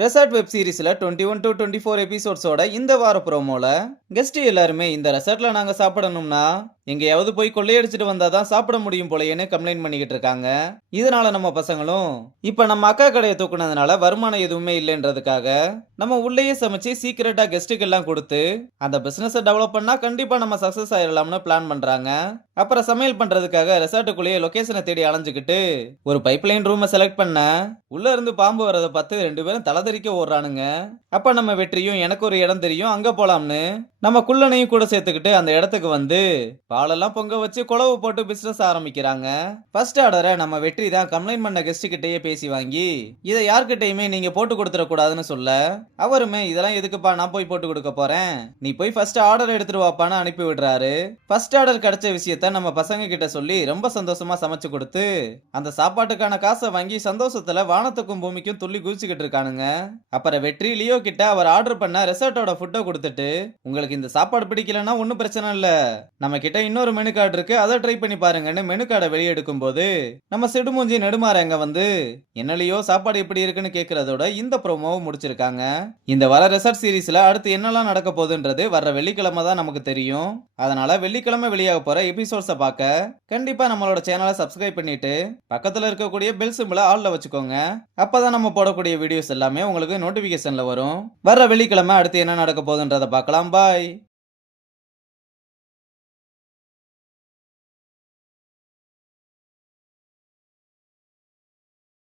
Resort web சீரிஸ்ல 21 to 24 எபிசோட்ஸோட இந்த வார ப்ரோமோல guest எல்லாருமே இந்த ரெசார்ட்ல நாங்க சாப்பிடணும்னா எங்கேயாவது போய் கொள்ளையடிச்சிட்டு வந்தாதான் சாப்பிட முடியும் போலயேன்னு கம்ப்ளைண்ட் பண்ணிக்கிட்டு இருக்காங்க. இதனால நம்ம பசங்களும் இப்ப நம்ம அக்கா கடையை தூக்குனதுனால வருமானம் எதுவுமே இல்லைன்றதுக்காக நம்ம உள்ளேயே சமைச்சு சீக்கிரட்டா கெஸ்ட்டுக்கு எல்லாம் கொடுத்து அந்த பிசினஸ் டெவலப் பண்ணா கண்டிப்பா நம்ம சக்சஸ் ஆயிடலாம்னு பிளான் பண்றாங்க. அப்புறம் சமையல் பண்றதுக்காக ரெசார்ட்டுக்குள்ளேயே லொகேஷனை தேடி அலைஞ்சுக்கிட்டு ஒரு பைப்லைன் ரூமை செலக்ட் பண்ண உள்ள இருந்து பாம்பு வரதை பார்த்து ரெண்டு பேரும் தலதறிக்க ஓடுறானுங்க. அப்ப நம்ம வெற்றியும் எனக்கு ஒரு இடம் தெரியும் அங்க போலாம்னு நம்ம குள்ளனையும் கூட சேர்த்துக்கிட்டு அந்த இடத்துக்கு வந்து பாலெல்லாம் பொங்க வச்சு குழவு போட்டு பிசினஸ் ஆரம்பிக்கிறாங்க. ஃபர்ஸ்ட் ஆர்டரை நம்ம வெற்றி தான் கம்ப்ளைண்ட் பண்ண கெஸ்ட் கிட்டயே பேசி வாங்கி இதை யார்கிட்டயுமே நீங்க போட்டு கொடுத்துட கூடாதுன்னு சொல்ல அவருமே இதெல்லாம் எதுக்குப்பா நான் போய் போட்டு கொடுக்க போறேன், நீ போய் ஃபர்ஸ்ட் ஆர்டர் எடுத்துட்டு வாப்பான்னு அனுப்பி விடுறாரு. ஃபர்ஸ்ட் ஆர்டர் கிடைச்ச விஷயத்த நம்ம பசங்க கிட்ட சொல்லி ரொம்ப சந்தோஷமா சமைச்சு கொடுத்து அந்த சாப்பாட்டுக்கான காசை வாங்கி சந்தோஷத்துல வானத்துக்கும் பூமிக்கும் துள்ளி குதிச்சுக்கிட்டு இருக்கானுங்க. அப்புறம் வெற்றி லியோ கிட்ட அவர் ஆர்டர் பண்ண ரெசார்ட்டோட ஃபுட்டை கொடுத்துட்டு உங்களுக்கு இந்த சாப்பாடு பிடிக்கலன்னா ஒன்றும் பிரச்சனை இல்ல, நம்ம கிட்ட இன்னொரு மெனு கார்டு இருக்கு அதை ட்ரை பண்ணி பாருங்கன்னு மெனு கார்டை வெளியே எடுக்கும் போது நம்ம சிடுமூஞ்சி நெடுமாறங்க வந்து என்னலையோ சாப்பாடு எப்படி இருக்குன்னு கேட்கறதோட இந்த ப்ரோமோவை முடிச்சிருக்காங்க. இந்த வர ரெசார்ட் சீரீஸ்ல அடுத்து என்னெல்லாம் நடக்க போகுதுன்றது வர்ற வெள்ளிக்கிழமை தான் நமக்கு தெரியும். அதனால வெள்ளிக்கிழமை வெளியாக போற எபிசோட்ஸை பார்க்க கண்டிப்பா நம்மளோட சேனலை சப்ஸ்கிரைப் பண்ணிட்டு பக்கத்துல இருக்கக்கூடிய பெல் சிம்பிளை ஆல்ல வச்சுக்கோங்க. அப்பதான் நம்ம போடக்கூடிய வீடியோஸ் எல்லாமே உங்களுக்கு நோட்டிபிகேஷன்ல வரும். வர்ற வெள்ளிக்கிழமை அடுத்து என்ன நடக்க போகுதுன்றதை பார்க்கலாம். பாய்.